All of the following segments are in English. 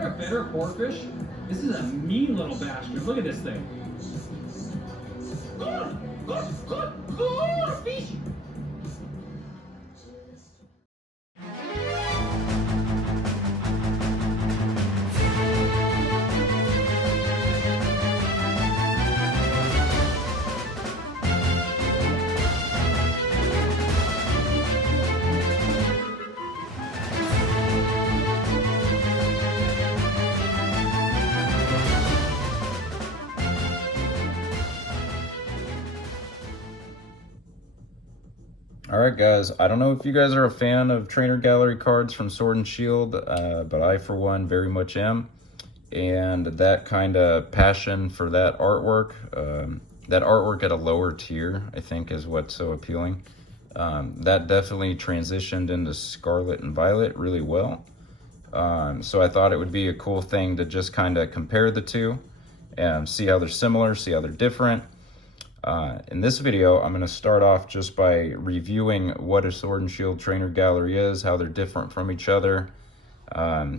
A better boarfish? This is a mean little bastard. Look at this thing. Good, good, good, good fish. Alright guys, I don't know if you guys are a fan of trainer gallery cards from Sword and Shield, but I for one very much am. And that kind of passion for that artwork at a lower tier, I think is what's so appealing. That definitely transitioned into Scarlet and Violet really well. So I thought it would be a cool thing to just kind of compare the two and see how they're similar, see how they're different. In this video, I'm going to start off just by reviewing what a Sword and Shield trainer gallery is, how they're different from each other. I'll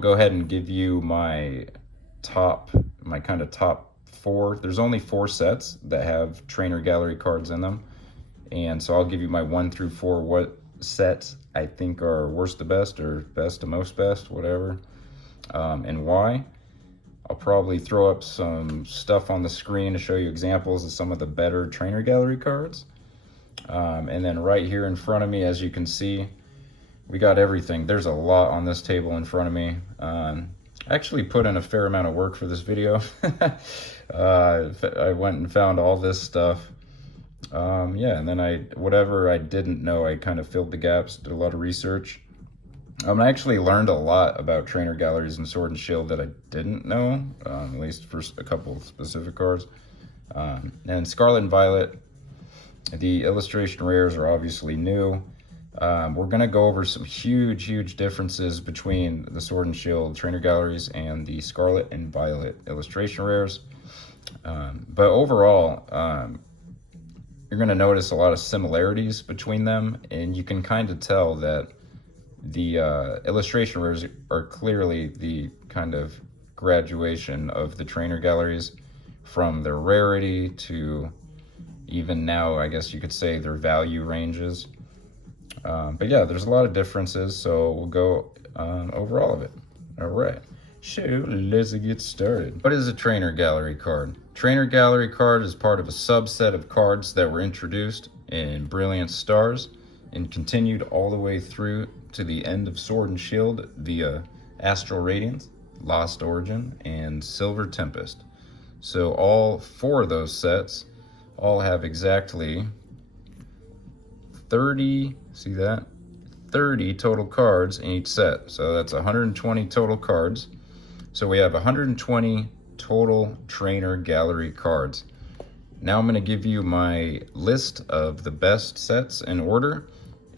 go ahead and give you my kind of top four. There's only 4 sets that have trainer gallery cards in them. And so I'll give you my 1 through 4, what sets I think are worst to best or best to most best, whatever, and why. I'll probably throw up some stuff on the screen to show you examples of some of the better trainer gallery cards. And then right here in front of me, as you can see, we got everything. There's a lot on this table in front of me. I actually put in a fair amount of work for this video. I went and found all this stuff. Yeah, and then whatever I didn't know, I kind of filled the gaps, did a lot of research. I actually learned a lot about trainer galleries in Sword and Shield that I didn't know, at least for a couple of specific cards. And Scarlet and Violet, the illustration rares are obviously new. We're going to go over some huge differences between the Sword and Shield trainer galleries and the Scarlet and Violet illustration rares. But overall, you're going to notice a lot of similarities between them, and you can kind of tell that the illustration rares are clearly the kind of graduation of the trainer galleries, from their rarity to even now, I guess you could say, their value ranges. But yeah, there's a lot of differences, so we'll go over all of it. All right, so let's get started. What is a trainer gallery card? Trainer gallery card is part of a subset of cards that were introduced in Brilliant Stars and continued all the way through to the end of Sword and Shield via Astral Radiance, Lost Origin, and Silver Tempest. So all 4 of those sets all have exactly 30, see that? 30 total cards in each set. So that's 120 total cards. So we have 120 total trainer gallery cards. Now I'm going to give you my list of the best sets in order.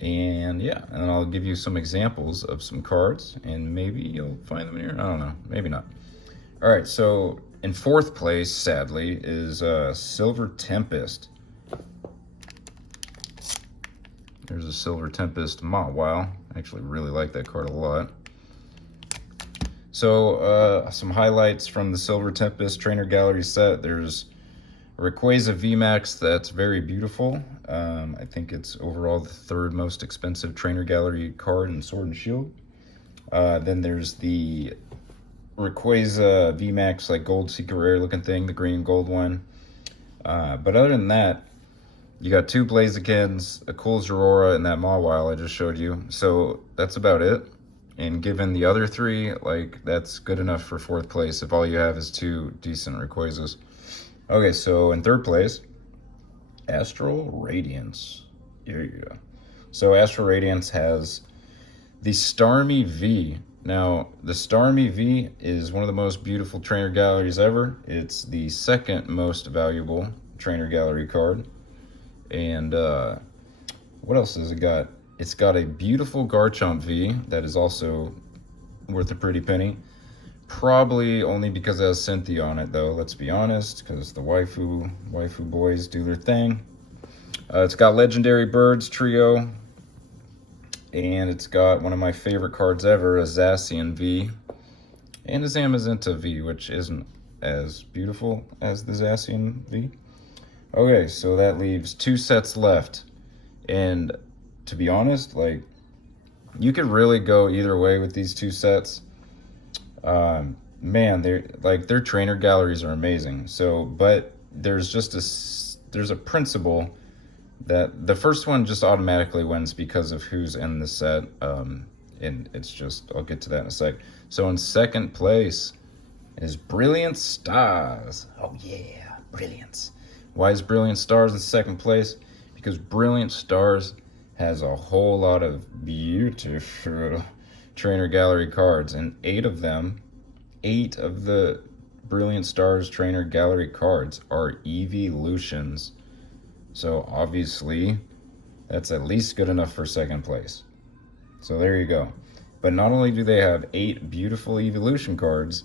And yeah, and I'll give you some examples of some cards, and maybe you'll find them in here. I don't know, maybe not. All right, so in 4th place, sadly, is Silver Tempest. There's a Silver Tempest Mawile. I actually really like that card a lot. So some highlights from the Silver Tempest Trainer Gallery set. There's Rayquaza VMAX that's very beautiful. I think it's overall the 3rd most expensive Trainer Gallery card in Sword and Shield. Then there's the Rayquaza VMAX, like gold secret rare looking thing, the green and gold one. But other than that, you got 2 Blazikens, a cool Zorora, and that Mawile I just showed you. So that's about it. And given the other 3, like, that's good enough for 4th place if all you have is 2 decent Rayquazas. Okay, so in 3rd place, Astral Radiance. Here you go. So Astral Radiance has the Starmie V. Now, the Starmie V is one of the most beautiful trainer galleries ever. It's the 2nd most valuable trainer gallery card. And what else has it got? It's got a beautiful Garchomp V that is also worth a pretty penny. Probably only because it has Cynthia on it, though, let's be honest, because the waifu boys do their thing. It's got Legendary Birds Trio, and it's got one of my favorite cards ever, a Zacian V. and a Zamazenta V, which isn't as beautiful as the Zacian V. Okay, so that leaves 2 sets left. And to be honest, like, you could really go either way with these 2 sets. Man, their trainer galleries are amazing. So, but there's a principle that the first one just automatically wins because of who's in the set. And it's just, I'll get to that in a sec. So in second place is Brilliant Stars. Oh yeah, Brilliance. Why is Brilliant Stars in second place? Because Brilliant Stars has a whole lot of beautiful trainer gallery cards, and 8 of the Brilliant Stars trainer gallery cards are evolutions. So obviously, that's at least good enough for second place. So there you go. But not only do they have 8 beautiful evolution cards,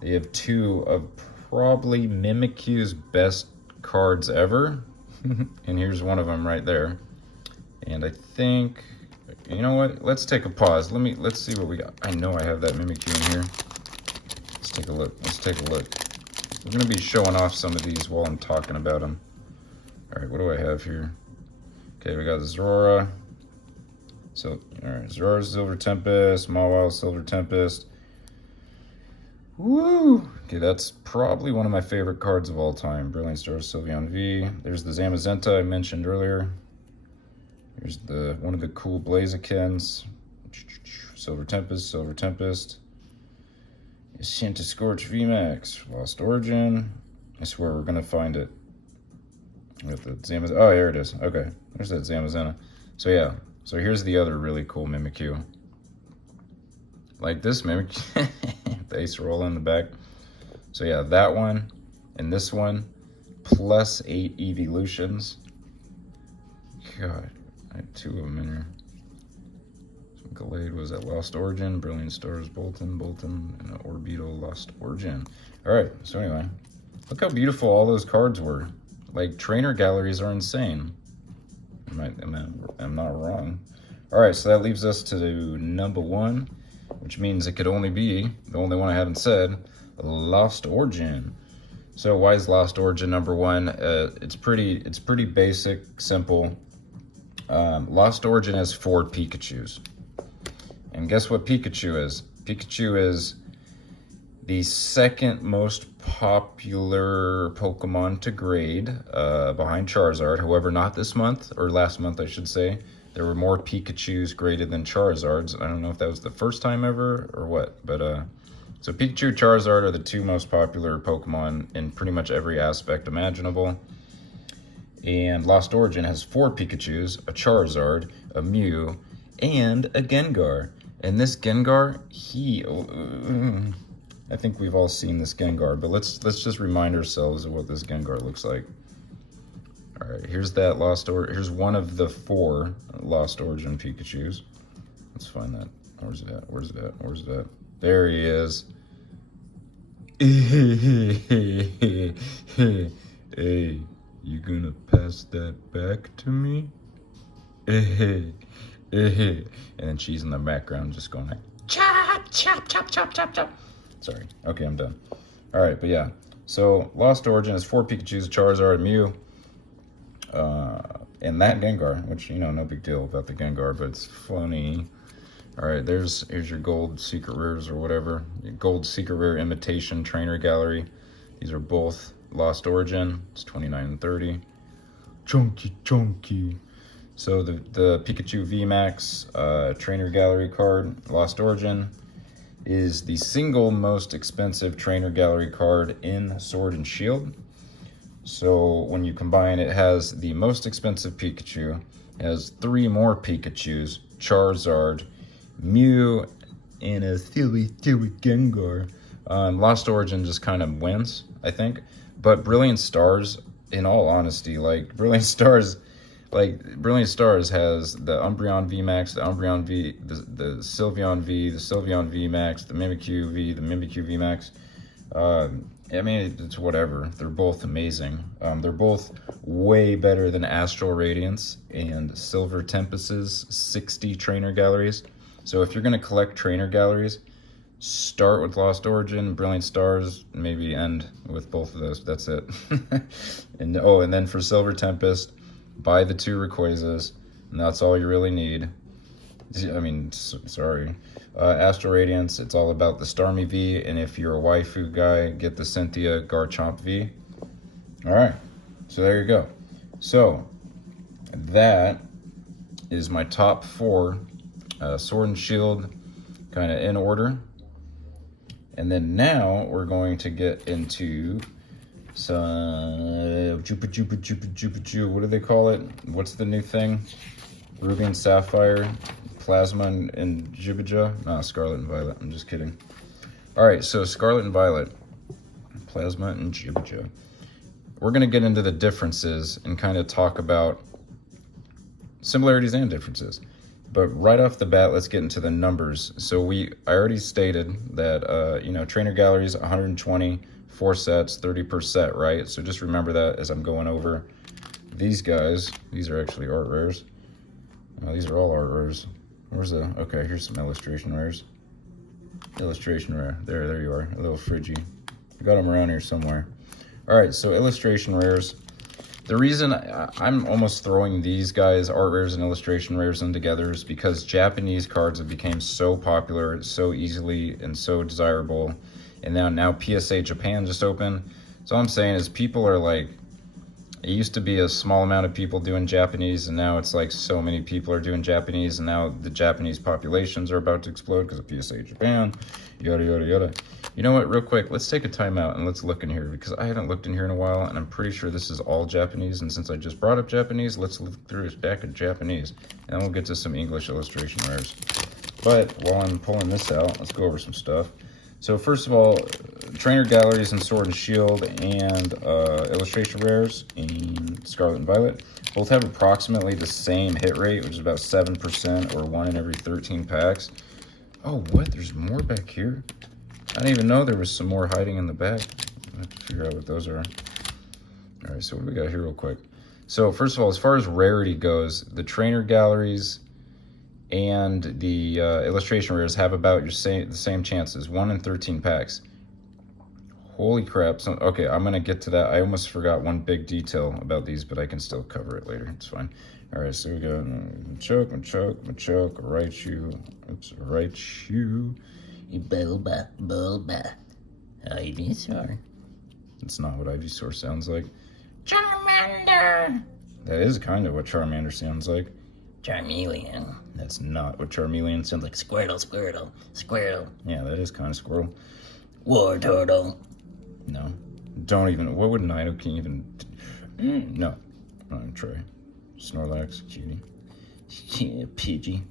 they have 2 of probably Mimikyu's best cards ever. And here's one of them right there. And I think, you know what? Let's take a pause. Let's see what we got. I know I have that Mimikyu in here. Let's take a look. We're gonna be showing off some of these while I'm talking about them. All right, what do I have here? Okay, we got Zora. So, all right, Zora Silver Tempest, Mawile Silver Tempest. Woo! Okay, that's probably one of my favorite cards of all time. Brilliant Stars Sylveon V. There's the Zamazenta I mentioned earlier. Here's one of the cool Blazikens. Silver Tempest. Santa Scorch VMAX. Lost Origin. I swear we're gonna find it. With the Zamazenta. Oh, here it is. Okay, there's that Zamazenta. So yeah, so here's the other really cool Mimikyu. Like this Mimikyu. The ace roll in the back. So yeah, that one and this one, plus 8 evolutions. God, I have 2 of them in here. So Gallade was at Lost Origin, Brilliant Stars Bolton, and Orbeetle Lost Origin. All right, so anyway, look how beautiful all those cards were. Like, trainer galleries are insane. I'm not wrong. All right, so that leaves us to number 1, which means it could only be, the only one I haven't said, Lost Origin. So why is Lost Origin number 1? It's pretty basic, simple. Lost Origin has 4 Pikachus. And guess what Pikachu is? Pikachu is the second most popular Pokemon to grade, behind Charizard. However, not this month, or last month I should say. There were more Pikachus graded than Charizards. I don't know if that was the first time ever or what, but so Pikachu, Charizard are the 2 most popular Pokemon in pretty much every aspect imaginable. And Lost Origin has 4 Pikachus, a Charizard, a Mew, and a Gengar. And this Gengar, I think we've all seen this Gengar, but let's just remind ourselves of what this Gengar looks like. All right, here's here's one of the 4 Lost Origin Pikachus. Let's find that. Where's it at? There he is. Hey, you gonna pass that back to me? And then she's in the background just going like, chop, chop, chop, chop, chop, chop. Sorry. Okay, I'm done. All right, but yeah. So Lost Origin has 4 Pikachus, Charizard, Mew, and that Gengar, which, you know, no big deal about the Gengar, but it's funny. All right, here's your gold secret rares or whatever. Your gold secret rare imitation trainer gallery. These are both Lost Origin. It's 29 and 30. Chunky. So the Pikachu VMAX trainer gallery card, Lost Origin, is the single most expensive trainer gallery card in Sword and Shield. So when you combine, it has the most expensive Pikachu, has 3 more Pikachus, Charizard, Mew, and a silly Gengar. Lost Origin just kind of wins, I think. But Brilliant Stars, in all honesty, like Brilliant Stars has the Umbreon VMAX, the Umbreon V, the Sylveon V, the Sylveon VMAX, the Mimikyu V, the Mimikyu VMAX. I mean, it's whatever. They're both amazing. They're both way better than Astral Radiance and Silver Tempest's 60 trainer galleries. So if you're going to collect trainer galleries, start with Lost Origin, Brilliant Stars, maybe end with both of those. That's it. And then for Silver Tempest, buy the 2 Rayquazas, and that's all you really need. I mean, sorry. Astral Radiance, it's all about the Starmie V, and if you're a waifu guy, get the Cynthia Garchomp V. Alright, so there you go. So, that is my top 4 Sword and Shield, kind of in order. And then now we're going to get into some what do they call it? What's the new thing? Ruby and Sapphire, Plasma and Jibija. No, Scarlet and Violet. I'm just kidding. All right, so Scarlet and Violet, Plasma and Jibija. We're going to get into the differences and kind of talk about similarities and differences. But right off the bat, let's get into the numbers. So I already stated that, Trainer Galleries, 120, 4 sets, 30 per set, right? So just remember that as I'm going over these guys. These are actually art rares. These are all art rares. Okay, here's some illustration rares. Illustration rare. There you are. A little Friggy. I got them around here somewhere. All right, so illustration rares. The reason I'm almost throwing these guys, art rares and illustration rares, in together is because Japanese cards have become so popular, so easily, and so desirable. And now PSA Japan just opened. So all I'm saying is people are like, it used to be a small amount of people doing Japanese, and now it's like so many people are doing Japanese, and now the Japanese populations are about to explode because of PSA Japan, yada, yada, yada. You know what, real quick, let's take a timeout and let's look in here, because I haven't looked in here in a while, and I'm pretty sure this is all Japanese, and since I just brought up Japanese, let's look through a stack of Japanese, and then we'll get to some English illustration rares. But while I'm pulling this out, let's go over some stuff. So first of all, Trainer Galleries and Sword and Shield and illustration rares in Scarlet and Violet both have approximately the same hit rate, which is about 7% or 1 in every 13 packs. Oh, what? There's more back here? I didn't even know there was some more hiding in the back. I have to figure out what those are. All right, so what do we got here real quick? So first of all, as far as rarity goes, the Trainer Galleries and the illustration rares have about the same chances, 1 in 13 packs. Holy crap. So, okay, I'm going to get to that. I almost forgot one big detail about these, but I can still cover it later. It's fine. All right, so we got Machoke, Raichu. Oops, Raichu. Bulba, Ivysaur. That's not what Ivysaur sounds like. Charmander. That is kind of what Charmander sounds like. Charmeleon. That's not what Charmeleon sounds like. Squirtle. Yeah, that is kind of Squirtle. War Turtle. No. Don't even. What would Nidoking even. No. Not even try. Snorlax, cutie. Yeah, Pidgey.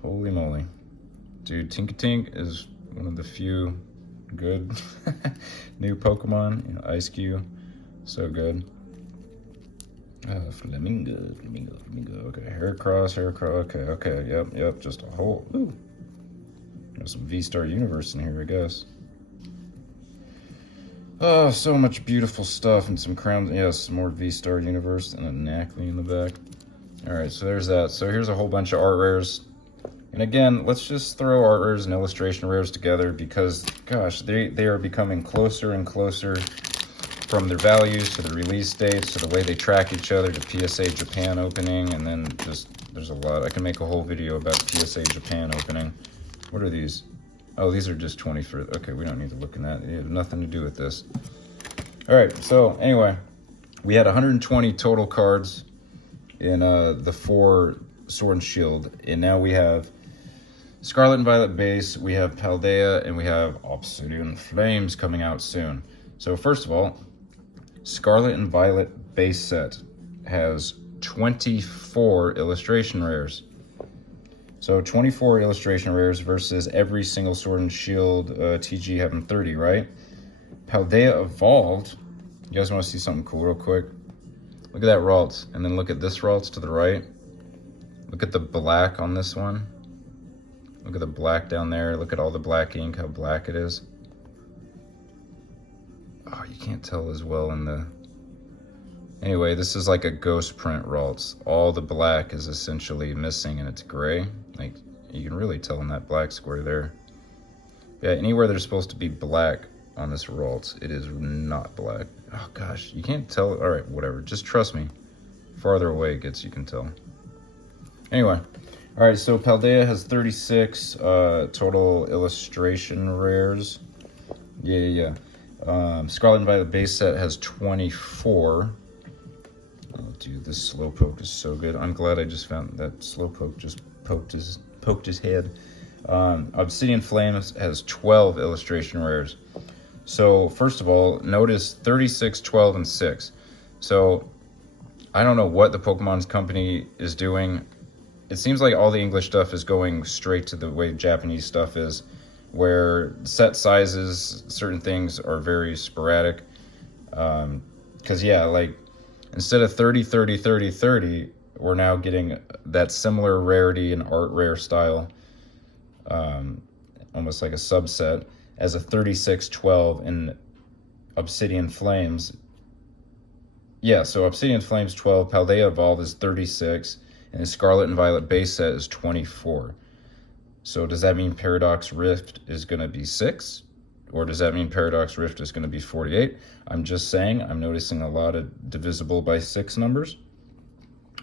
Holy moly. Dude, Tinkatink is one of the few good new Pokemon. Ice Cube. So good. Flamingo. Okay, Heracross. Okay, yep, just a whole. Ooh. There's some V-Star Universe in here, I guess. Oh, so much beautiful stuff and some crowns. Yes, more V-Star Universe and a Knackley in the back. Alright, so there's that. So here's a whole bunch of art rares. And again, let's just throw art rares and illustration rares together because, gosh, they are becoming closer and closer from their values to the release dates to the way they track each other to PSA Japan opening, and then just there's a lot. I can make a whole video about PSA Japan opening. What are these? Oh, these are just 20 for, okay, we don't need to look in that. They have nothing to do with this. All right, so anyway, we had 120 total cards in the 4 Sword and Shield, and now we have Scarlet and Violet base, we have Paldea, and we have Obsidian Flames coming out soon. So first of all, Scarlet and Violet base set has 24 illustration rares. So 24 illustration rares versus every single Sword and Shield TG having 30, right? Paldea Evolved. You guys want to see something cool real quick? Look at that Ralts, and then look at this Ralts to the right. Look at the black on this one. Look at the black down there. Look at all the black ink, how black it is. Oh, you can't tell as well in the... Anyway, this is like a ghost print Ralts. All the black is essentially missing and it's gray. Like, you can really tell in that black square there. Yeah, anywhere there's supposed to be black on this Ralts, it is not black. Oh gosh, you can't tell. All right, whatever. Just trust me. Farther away it gets, you can tell. Anyway, all right. So Paldea has 36 total illustration rares. Yeah. Scarlet and Violet base set has 24. Oh, dude, this Slowpoke is so good. I'm glad I just found that Slowpoke just poked his head. Obsidian Flames has 12 illustration rares. So first of all, notice 36, 12, and 6. So I don't know what the Pokemon's company is doing. It seems like all the English stuff is going straight to the way Japanese stuff is, where set sizes, certain things are very sporadic. Because yeah, like instead of 30, 30, 30, 30, we're now getting that similar rarity and art rare style, almost like a subset, as a 36, 12 in Obsidian Flames. Yeah, so Obsidian Flames 12, Paldea Evolved is 36, and the Scarlet and Violet base set is 24. So does that mean Paradox Rift is going to be 6? Or does that mean Paradox Rift is going to be 48? I'm just saying, I'm noticing a lot of divisible by 6 numbers.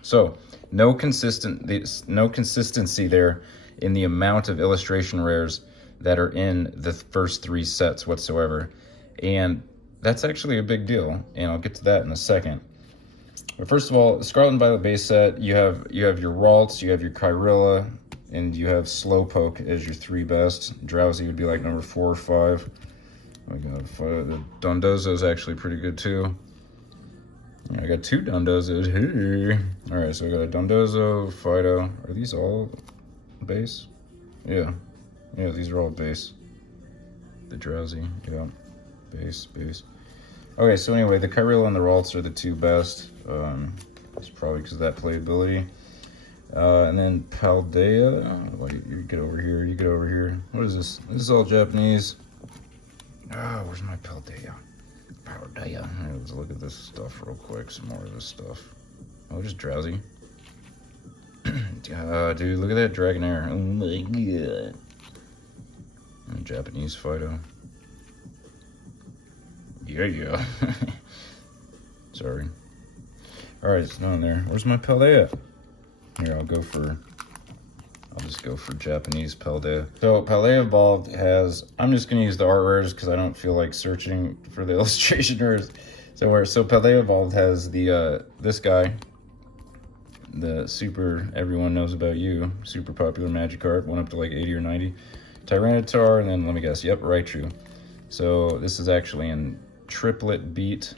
So no consistency there in the amount of illustration rares that are in the first 3 sets whatsoever. And that's actually a big deal, and I'll get to that in a second. But first of all, Scarlet and Violet base set, you have your Ralts, you have your Kyrilla, and you have Slowpoke as your 3 best. Drowsy would be like number 4 or 5. Oh my god, the Dondozo is actually pretty good too. I got 2 Dondozos. Hey. Alright, so I got a Dondozo, Fido. Are these all base? Yeah, these are all base. The Drowsy, yeah. Base. Okay, so anyway, the Kyrilla and the Ralts are the 2 best. It's probably because of that playability. And then Paldea. You get over here. What is this? This is all Japanese. Where's my Paldea? Let's look at this stuff real quick. Some more of this stuff. Oh, just Drowsy. Dude, look at that Dragonair. Oh my god. And Japanese Fido. Yeah. Sorry. Alright, it's not in there. Where's my Paldea? Here, I'll just go for Japanese Paldea. So Paldea Evolved has, I'm just gonna use the art rares because I don't feel like searching for the illustration rares. So Paldea Evolved has the this guy, the super everyone knows about you, super popular Magikarp, went up to like 80 or 90. Tyranitar, and then let me guess, yep, Raichu. So this is actually in triplet beat.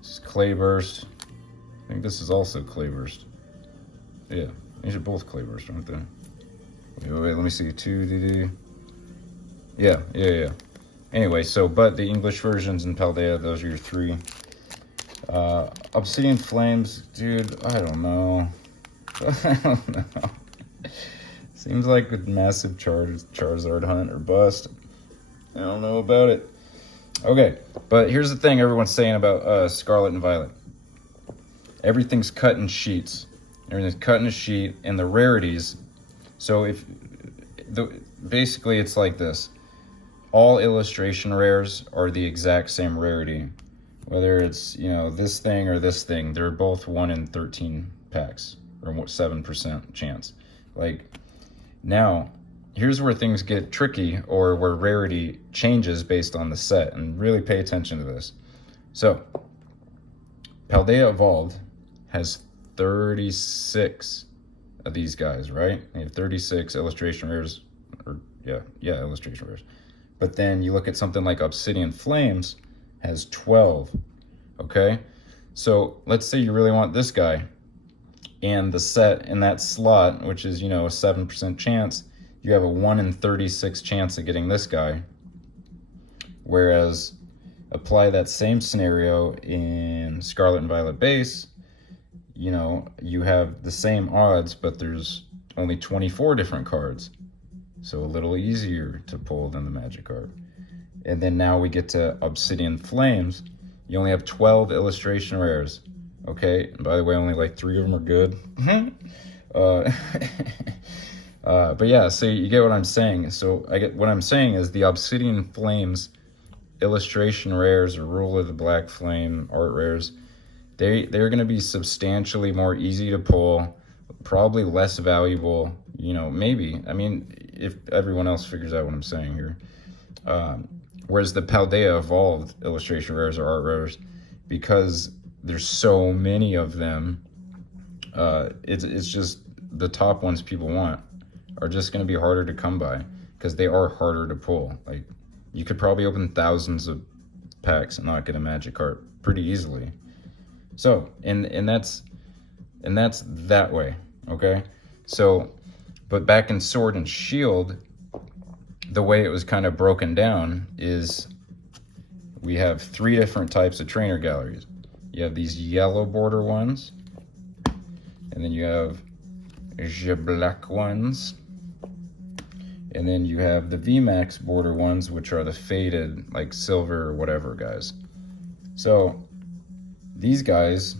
This is Clayburst. I think this is also Clayburst. Yeah, these are both Clayburst, aren't they? Wait, let me see. 2DD. Yeah. Anyway, but the English versions in Paldea, those are your 3. Obsidian Flames, dude, I don't know. Seems like a massive Charizard hunt or bust. I don't know about it. Okay, but here's the thing everyone's saying about Scarlet and Violet. Everything's cut in sheets. Everything's cut in a sheet, and the rarities. So basically it's like this. All illustration rares are the exact same rarity. Whether it's, this thing or this thing, they're both 1 in 13 packs, or 7% chance. Like, now, here's where things get tricky, or where rarity changes based on the set, and really pay attention to this. So, Paldea Evolved has 36 of these guys, right? They have 36 illustration rares, or illustration rares. But then you look at something like Obsidian Flames has 12, okay? So let's say you really want this guy, and the set in that slot, which is, a 7% chance, you have a 1 in 36 chance of getting this guy. Whereas, apply that same scenario in Scarlet and Violet base, you have the same odds, but there's only 24 different cards. So a little easier to pull than the Magikarp. And then now we get to Obsidian Flames. You only have 12 illustration rares. Okay, and by the way, only like 3 of them are good. But yeah, so you get what I'm saying. So what I'm saying is the Obsidian Flames illustration rares or Rule of the Black Flame art rares, they're going to be substantially more easy to pull, probably less valuable, you know, maybe. I mean, if everyone else figures out what I'm saying here. Whereas the Paldea Evolved illustration rares or art rares, because there's so many of them, it's just the top ones people want are just going to be harder to come by because they are harder to pull. Like, you could probably open thousands of packs and not get a magic card pretty easily. So, and that's that way, okay? So, but back in Sword and Shield, the way it was kind of broken down is we have 3 different types of trainer galleries. You have these yellow border ones, and then you have the black ones, and then you have the VMAX border ones, which are the faded, like silver or whatever guys. So these guys,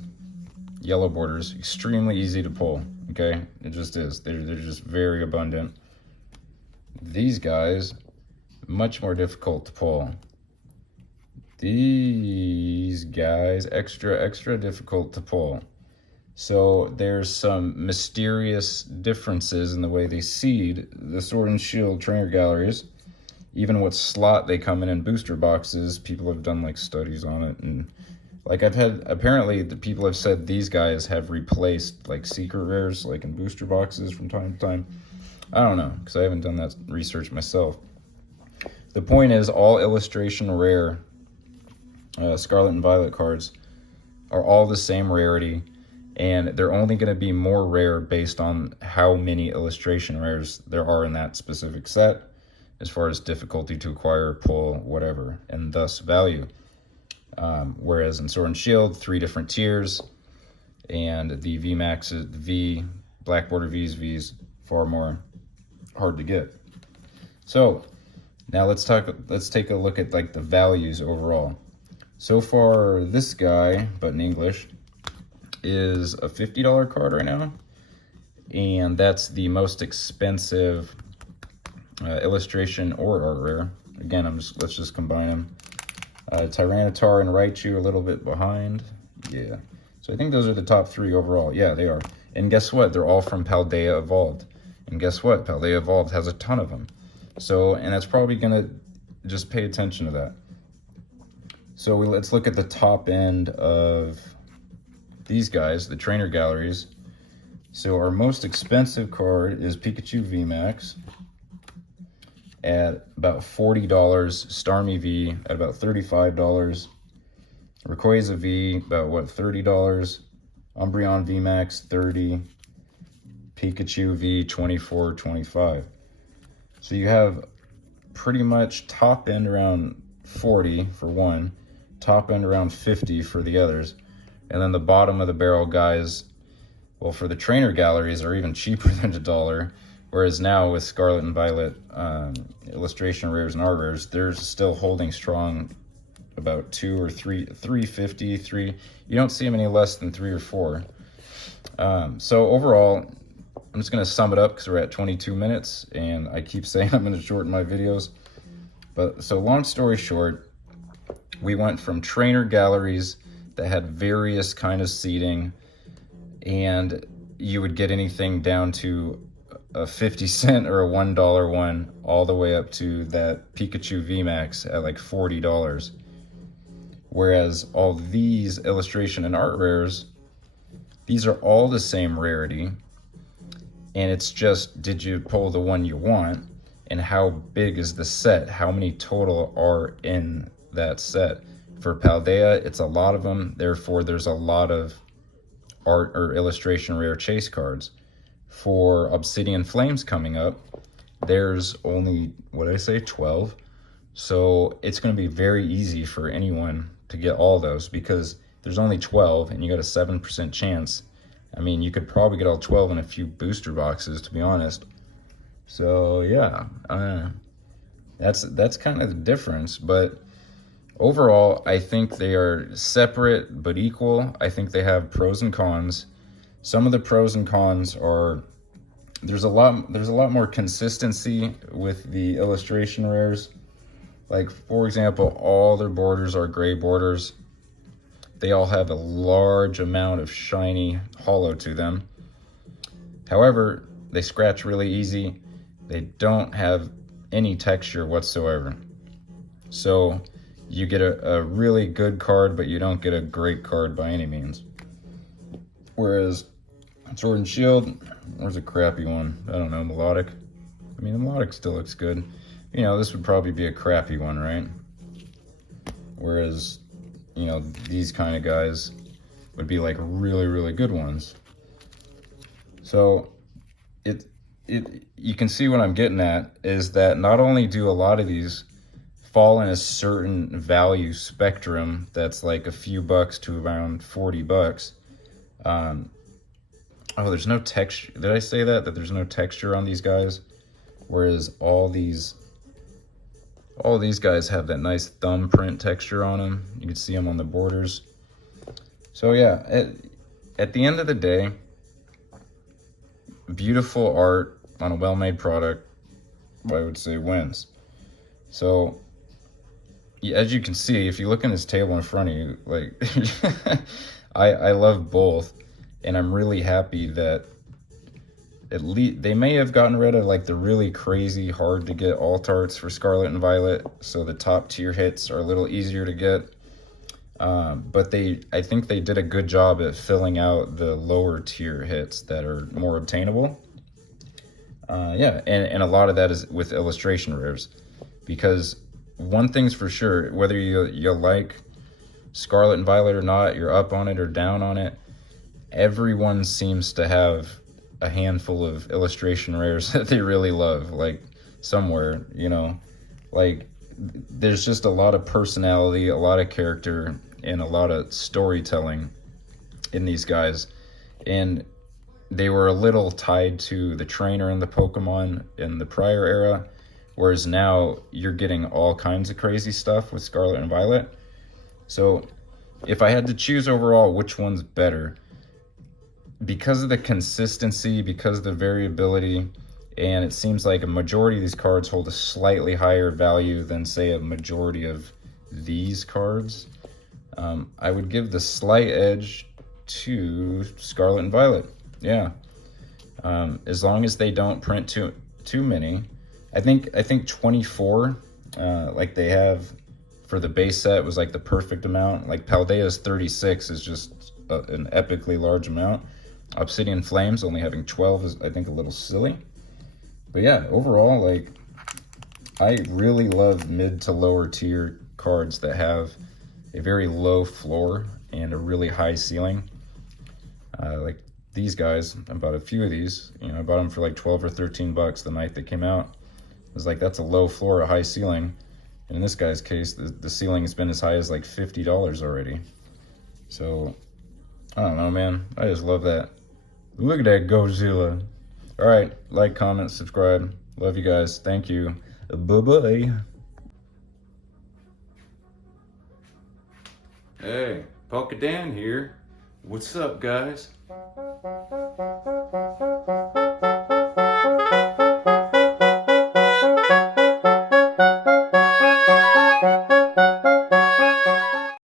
yellow borders, extremely easy to pull, okay? It just is. They're just very abundant. These guys, much more difficult to pull. These guys, extra difficult to pull. So there's some mysterious differences in the way they seed the Sword and Shield trainer galleries. Even what slot they come in booster boxes, people have done like studies on it, and like apparently the people have said these guys have replaced like secret rares like in booster boxes from time to time. I don't know, because I haven't done that research myself. The point is, all illustration rare Scarlet and Violet cards are all the same rarity, and they're only going to be more rare based on how many illustration rares there are in that specific set, as far as difficulty to acquire, pull, whatever, and thus value. Whereas in Sword and Shield, 3 different tiers, and the VMAX, V, Black Border V's, far more hard to get. So now let's take a look at like the values overall. So far, this guy, but in English, is a $50 card right now, and that's the most expensive illustration or art rare. Again, let's just combine them. Tyranitar and Raichu a little bit behind. Yeah. So I think those are the top 3 overall. Yeah, they are. And guess what? They're all from Paldea Evolved. And guess what? Paldea Evolved has a ton of them. So, and that's probably going to just pay attention to that. So let's look at the top end of these guys, the trainer galleries. So our most expensive card is Pikachu VMAX at about $40, Starmie V at about $35, Rayquaza V about what, $30, Umbreon VMAX $30, Pikachu V $24, $25. So you have pretty much top end around 40 for one, top end around 50 for the others, and then the bottom of the barrel guys, well, for the trainer galleries are even cheaper than $1. Whereas now with Scarlet and Violet illustration rares and art rares, they're still holding strong about 2 or 3, 350, 3. You don't see them any less than 3 or 4. So overall, I'm just going to sum it up because we're at 22 minutes, and I keep saying I'm going to shorten my videos. But so long story short, we went from trainer galleries that had various kind of seating, and you would get anything down to a 50-cent or a $1 one, all the way up to that Pikachu VMAX at like $40. Whereas all these illustration and art rares, these are all the same rarity, and it's just, did you pull the one you want, and how big is the set? How many total are in that set? For Paldea, it's a lot of them, therefore there's a lot of art or illustration rare chase cards. For Obsidian Flames coming up, there's only, what did I say, 12? So it's going to be very easy for anyone to get all those because there's only 12 and you got a 7% chance. I mean, you could probably get all 12 in a few booster boxes, to be honest. So yeah, that's kind of the difference. But overall, I think they are separate but equal. I think they have pros and cons. Some of the pros and cons are there's a lot more consistency with the illustration rares. Like, for example, all their borders are gray borders. They all have a large amount of shiny holo to them. However, they scratch really easy. They don't have any texture whatsoever. So you get a really good card, but you don't get a great card by any means. Whereas Sword and Shield, where's a crappy one? I don't know, Melodic. I mean, the Melodic still looks good. You know, this would probably be a crappy one, right? Whereas, you know, these kind of guys would be like really, really good ones. So you can see what I'm getting at is that not only do a lot of these fall in a certain value spectrum that's like a few bucks to around $40. Oh, there's no texture. Did I say that there's no texture on these guys? Whereas all these guys have that nice thumbprint texture on them. You can see them on the borders. So yeah, at the end of the day, beautiful art on a well-made product, I would say, wins. So yeah, as you can see, if you look in this table in front of you, like I love both, and I'm really happy that at least they may have gotten rid of like the really crazy hard to get alt arts for Scarlet and Violet, so the top tier hits are a little easier to get. But I think they did a good job at filling out the lower tier hits that are more obtainable. Yeah, and a lot of that is with illustration rares, because one thing's for sure, whether you like Scarlet and Violet or not, you're up on it or down on it, everyone seems to have a handful of illustration rares that they really love, like somewhere, you know, like there's just a lot of personality, a lot of character, and a lot of storytelling in these guys. And they were a little tied to the trainer and the Pokemon in the prior era, whereas now you're getting all kinds of crazy stuff with Scarlet and Violet. So if I had to choose overall which one's better, because of the consistency, because of the variability, and it seems like a majority of these cards hold a slightly higher value than, say, a majority of these cards, I would give the slight edge to Scarlet and Violet. Yeah, as long as they don't print too many. I think 24, like they have for the base set, was like the perfect amount. Like Paldea's 36 is just an epically large amount. Obsidian Flames only having 12 is, I think, a little silly. But yeah, overall, like, I really love mid to lower tier cards that have a very low floor and a really high ceiling. Like these guys, I bought a few of these. You know, I bought them for like 12 or 13 bucks the night they came out. It was like, that's a low floor, a high ceiling. And in this guy's case, the ceiling has been as high as like $50 already. So, I don't know, man. I just love that. Look at that Godzilla. All right, like, comment, subscribe. Love you guys. Thank you. Bye-bye. Hey, Pokedan here. What's up, guys?